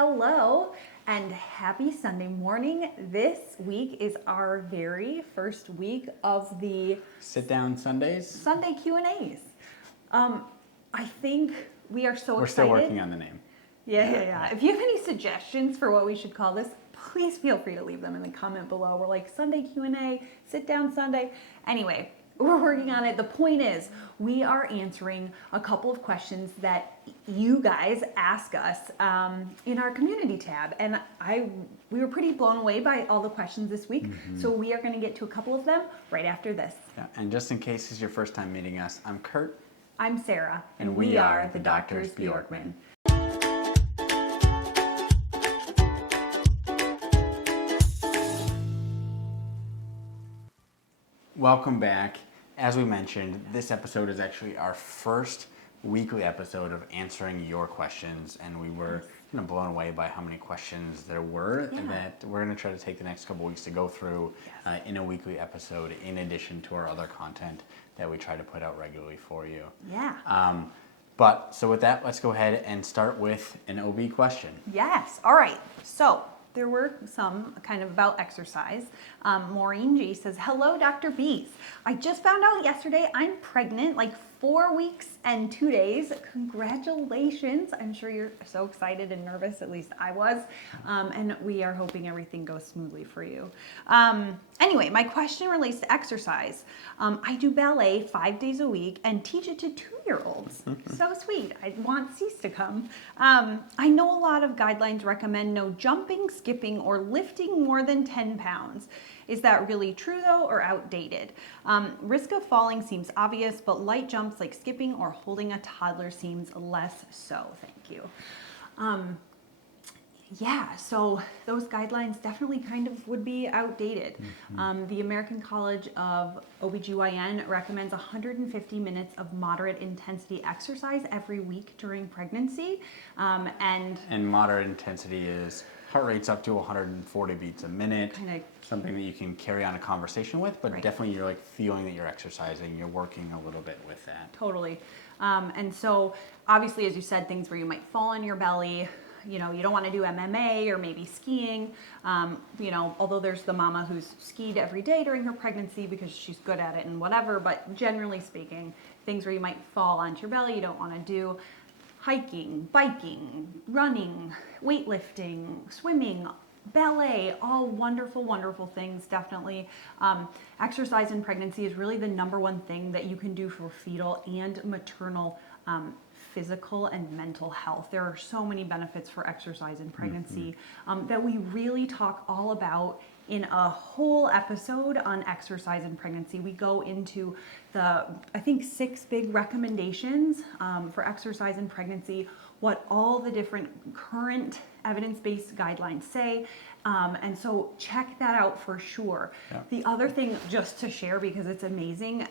Hello and happy Sunday morning. This week is our very first week of the Sit Down Sundays? Sunday Q&As. I think we are so excited. We're still working on the name. Yeah. If you have any suggestions for what we should call this, please feel free to leave them in the comment below. We're like Sunday Q&A, Sit Down Sunday. Anyway, we're working on it. The point is, we are answering a couple of questions that you guys ask us in our community tab. And we were pretty blown away by all the questions this week. So we are going to get to a couple of them right after this. Yeah, and just in case this is your first time meeting us, I'm Kurt. I'm Sarah. And we are the Doctors Bjorkman. Welcome back. As we mentioned, this episode is actually our first weekly episode of answering your questions, and we were kind of blown away by how many questions there were that we're going to try to take the next couple weeks to go through in a weekly episode, in addition to our other content that we try to put out regularly for you. Yeah. So with that, let's go ahead and start with an OB question. Yes. All right. So there were some kind of about exercise. Maureen G says, hello, Dr. B's. I just found out yesterday I'm pregnant, like 4 weeks and 2 days. Congratulations. I'm sure you're so excited and nervous, at least I was. And we are hoping everything goes smoothly for you. Anyway, my question relates to exercise. I do ballet 5 days a week and teach it to 2-year-olds. So sweet. I want Cease to come. I know a lot of guidelines recommend no jumping, skipping, or lifting more than 10 pounds. Is that really true though, or outdated? Risk of falling seems obvious, but light jumps like skipping or holding a toddler seems less so. Thank you. Yeah, so those guidelines definitely kind of would be outdated. The American College of OBGYN recommends 150 minutes of moderate intensity exercise every week during pregnancy. And moderate intensity is heart rate's up to 140 beats a minute. Something that you can carry on a conversation with, but definitely you're like feeling that you're exercising, you're working a little bit with that. Totally. And so obviously, as you said, things where you might fall on your belly, you know, you don't want to do MMA or maybe skiing, you know, although there's the mama who's skied every day during her pregnancy because she's good at it and whatever, but generally speaking, things where you might fall onto your belly, you don't want to do. Hiking, biking, running, weightlifting, swimming, ballet, all wonderful, wonderful things, definitely. Exercise in pregnancy is really the #1 thing that you can do for fetal and maternal physical and mental health. There are so many benefits for exercise in pregnancy that we really talk all about in a whole episode on exercise in pregnancy. We go into the, I think, 6 big recommendations for exercise in pregnancy, what all the different current evidence-based guidelines say. And so check that out for sure. Yeah. The other thing, just to share because it's amazing,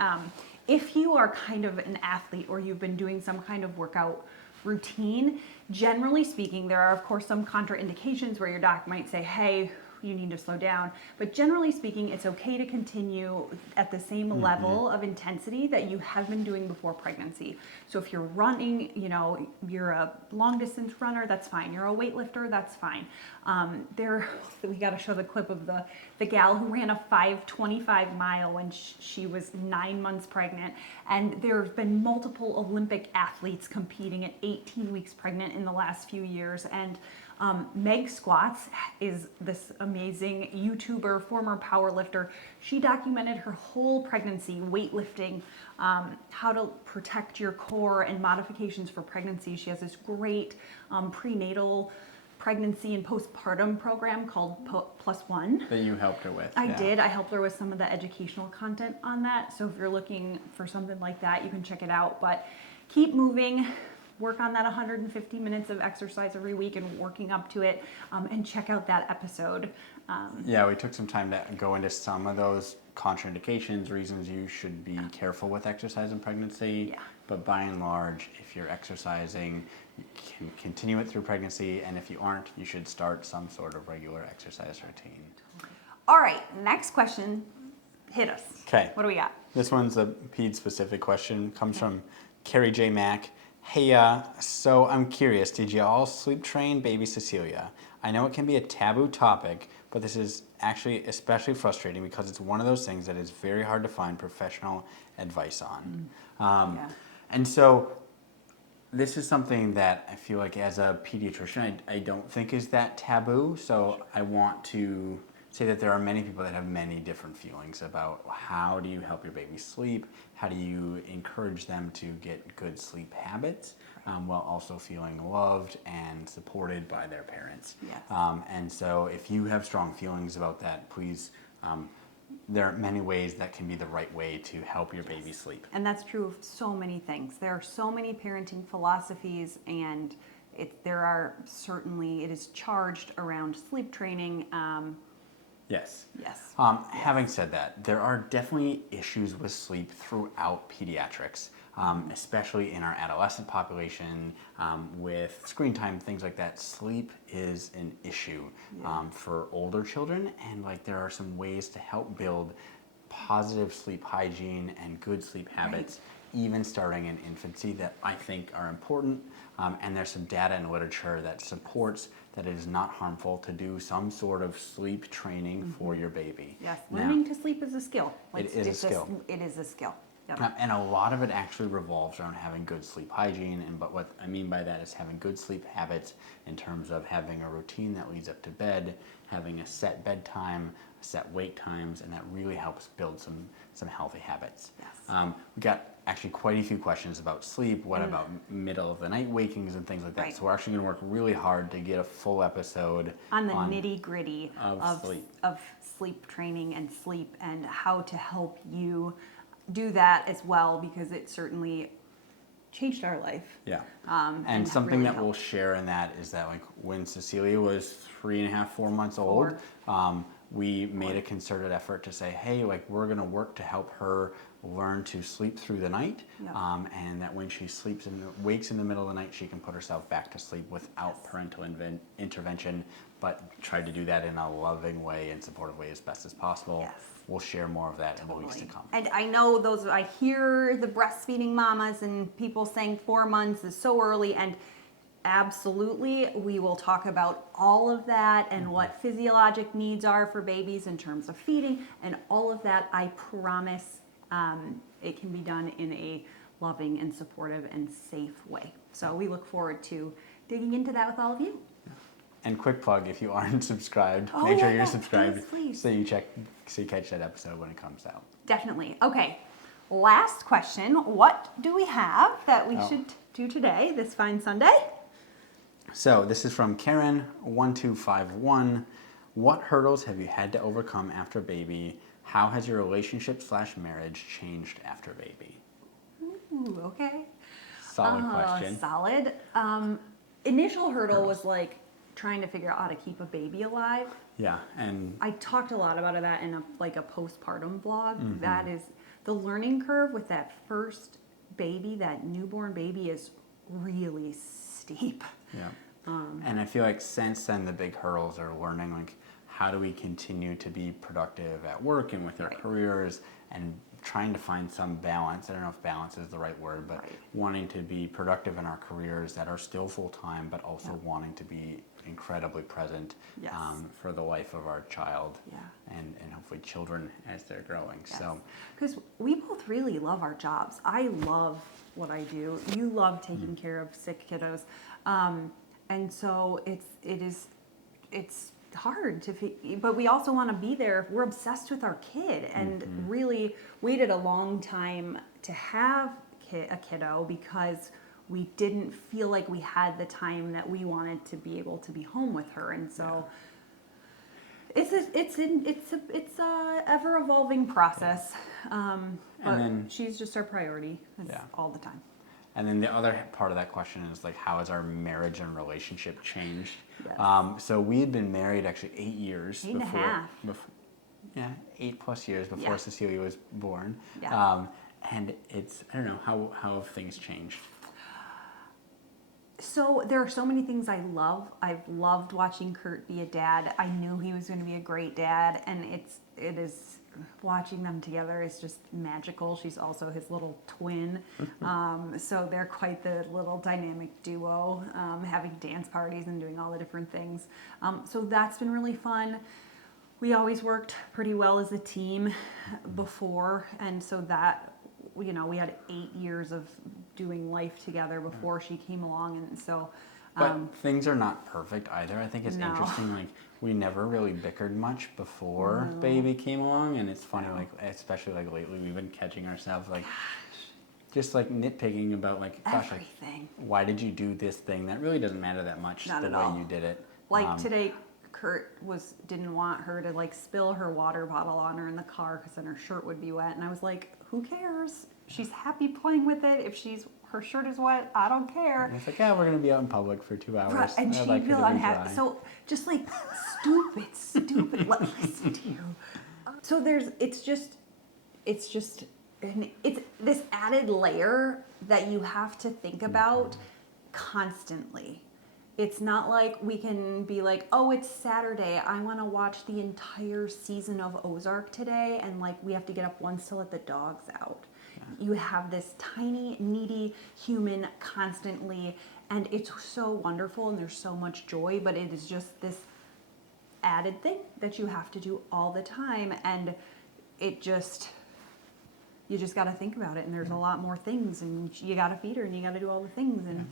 if you are kind of an athlete or you've been doing some kind of workout routine, generally speaking, there are of course some contraindications where your doc might say, hey, you need to slow down. But generally speaking, it's okay to continue at the same level of intensity that you have been doing before pregnancy. So if you're running, you know, you're a long distance runner, that's fine. You're a weightlifter, that's fine. We got to show the clip of the gal who ran a 5:25 mile when she was 9 months pregnant. And there's been multiple Olympic athletes competing at 18 weeks pregnant in the last few years. And Meg Squats is this amazing YouTuber, former powerlifter. She documented her whole pregnancy, weightlifting, how to protect your core and modifications for pregnancy. She has this great prenatal pregnancy and postpartum program called Plus One. That you helped her with. I did. I helped her with some of the educational content on that. So if you're looking for something like that, you can check it out. But keep moving. Work on that 150 minutes of exercise every week and working up to it, and check out that episode. Yeah, we took some time to go into some of those contraindications, reasons you should be careful with exercise in pregnancy. Yeah. But by and large, if you're exercising, you can continue it through pregnancy, and if you aren't, you should start some sort of regular exercise routine. All right, next question. Hit us. Okay. What do we got? This one's a ped-specific question. Comes from Carrie J. Mack. Hey, so I'm curious, did you all sleep train baby Cecilia? I know it can be a taboo topic, but this is actually especially frustrating because it's one of those things that is very hard to find professional advice on. Yeah. And so this is something that I feel like as a pediatrician, I don't think is that taboo. So I want to say that there are many people that have many different feelings about how do you help your baby sleep? How do you encourage them to get good sleep habits while also feeling loved and supported by their parents? Yes. And so if you have strong feelings about that, please, there are many ways that can be the right way to help your baby sleep. And that's true of so many things. There are so many parenting philosophies, and it is charged around sleep training. Yes. Yes. Having said that, there are definitely issues with sleep throughout pediatrics, especially in our adolescent population with screen time, things like that. Sleep is an issue for older children, and like there are some ways to help build positive sleep hygiene and good sleep habits, even starting in infancy, that I think are important. And there's some data and literature that supports that it is not harmful to do some sort of sleep training for your baby. Yes, Now, learning to sleep is a skill. It is a skill. It is a skill. Yep. And a lot of it actually revolves around having good sleep hygiene. But what I mean by that is having good sleep habits in terms of having a routine that leads up to bed, having a set bedtime, set wake times, and that really helps build some healthy habits. Yes. We got actually quite a few questions about sleep. What about middle of the night wakings and things like that? Right. So we're actually going to work really hard to get a full episode On the nitty gritty of sleep. of sleep training and sleep, and how to help you do that as well, because it certainly changed our life. Yeah. And something really that we'll share in that is that like when Cecilia was 3.5, 4 months old, we made a concerted effort to say, hey, like we're going to work to help her learn to sleep through the night, and that when she wakes in the middle of the night, she can put herself back to sleep without parental intervention, but tried to do that in a loving way and supportive way as best as possible. Yes. We'll share more of that in the weeks to come. And I know I hear the breastfeeding mamas and people saying 4 months is so early, and absolutely, we will talk about all of that and what physiologic needs are for babies in terms of feeding and all of that. I promise it can be done in a loving and supportive and safe way. So we look forward to digging into that with all of you. And quick plug, if you aren't subscribed, make sure you're subscribed please. so you catch that episode when it comes out. Definitely. Okay, last question. What do we have that we should do today, this fine Sunday? So this is from Karen1251. What hurdles have you had to overcome after baby? How has your relationship/marriage changed after baby? Ooh, okay. Solid question. Solid. Initial hurdle was like trying to figure out how to keep a baby alive. Yeah, and I talked a lot about that in a postpartum vlog. That is the learning curve with that first baby, that newborn baby, is really steep. yeah. And I feel like since then the big hurdles are learning like how do we continue to be productive at work and with our careers, and trying to find some balance. I don't know if balance is the right word, but wanting to be productive in our careers that are still full-time, but also wanting to be incredibly present for the life of our child and hopefully children as they're growing. Yes. So, because we both really love our jobs. I love what I do. You love taking care of sick kiddos. And so it's hard but we also want to be there. We're obsessed with our kid, and really waited a long time to have a kiddo because we didn't feel like we had the time that we wanted to be able to be home with her. And so it's a ever evolving process. But she's just our priority all the time. And then the other part of that question is like, how has our marriage and relationship changed? Yes. So we had been married actually 8 years. 8.5. 8+ years before Cecilia was born. Yeah. And it's, I don't know, how have things changed? So there are so many things I love. I've loved watching Kurt be a dad. I knew he was going to be a great dad, and it is watching them together is just magical. She's also his little twin. So they're quite the little dynamic duo, having dance parties and doing all the different things. So that's been really fun. We always worked pretty well as a team before, and so that, you know, we had 8 years of doing life together before she came along, and so but things are not perfect either. I think it's No. interesting, like we never really bickered much before baby came along, and it's funny, like especially like lately we've been catching ourselves like just like nitpicking about like, gosh, like, everything. why did you do this thing that really doesn't matter that much Not the at way all. you did it. Like today, Kurt didn't want her to like spill her water bottle on her in the car because then her shirt would be wet, and I was like, who cares? She's happy playing with it. If her shirt is wet, I don't care. And it's like, yeah, we're gonna be out in public for 2 hours. Right, and I'd she'd like her feel to be unhappy. dry. So just like stupid. Listen to you. So it's this added layer that you have to think about constantly. It's not like we can be like, oh, it's Saturday, I want to watch the entire season of Ozark today, and like we have to get up once to let the dogs out. You have this tiny, needy human constantly, and it's so wonderful, and there's so much joy, but it is just this added thing that you have to do all the time, and you just got to think about it, and there's a lot more things, and you got to feed her, and you got to do all the things, and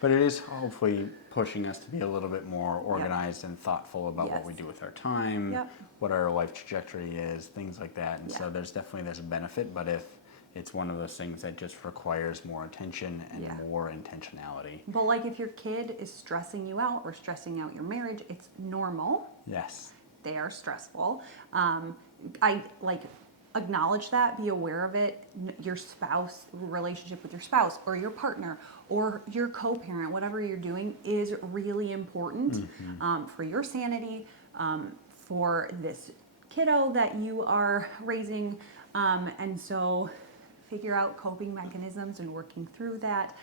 But it is hopefully pushing us to be a little bit more organized and thoughtful about what we Yes. do with our time, Yep. what our life trajectory is, things like that. And so Yeah. there's definitely this benefit, but if it's one of those things that just requires more attention and Yeah. more intentionality. but like if your kid is stressing you out or stressing out your marriage, it's normal. Yes. They are stressful. I like acknowledge that, be aware of it. Your spouse, relationship with your spouse or your partner or your co-parent, whatever you're doing is really important for your sanity, for this kiddo that you are raising. And so figure out coping mechanisms and working through that,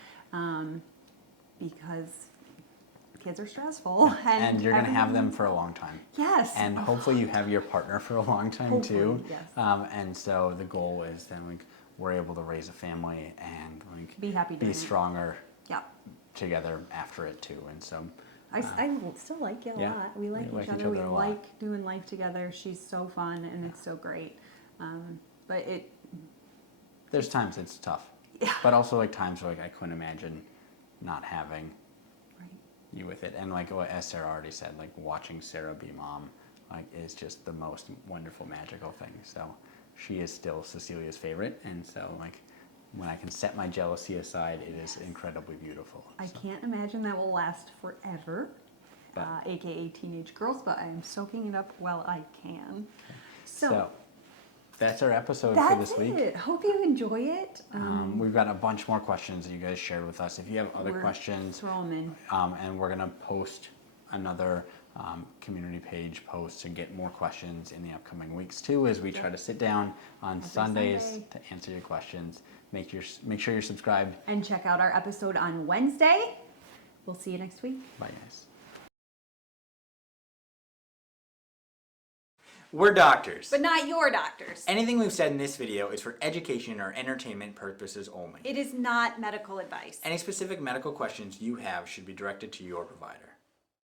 because kids are stressful. And you're going to have them for a long time. Yes. And hopefully you have your partner for a long time too. Hopefully, yes. And so the goal is then like we're able to raise a family and like Be happy doing be it. stronger Yeah. together after it too. And so I still like you a yeah, lot. We like we each like each other. We other a lot. like doing life together. She's so fun and it's so great. But there's times it's tough. Yeah. But also like times where like I couldn't imagine not having right. you with it. And like as Sarah already said, like watching Sarah be mom like is just the most wonderful, magical thing. So she is still Cecilia's favorite, and so like when I can set my jealousy aside, it is incredibly beautiful. I So, can't imagine that will last forever, But- aka teenage girls, but I am soaking it up while I can. so that's our episode for that's this week. it. Hope you enjoy it. We've got a bunch more questions that you guys shared with us. If you have other We're questions, throw 'em in. and we're gonna post another community page post to get more questions in the upcoming weeks too, as we try to sit down on Every Sundays Sunday. to answer your questions. Make sure you're subscribed. And check out our episode on Wednesday. We'll see you next week. Bye guys. We're doctors. But not your doctors. Anything we've said in this video is for education or entertainment purposes only. It is not medical advice. Any specific medical questions you have should be directed to your provider.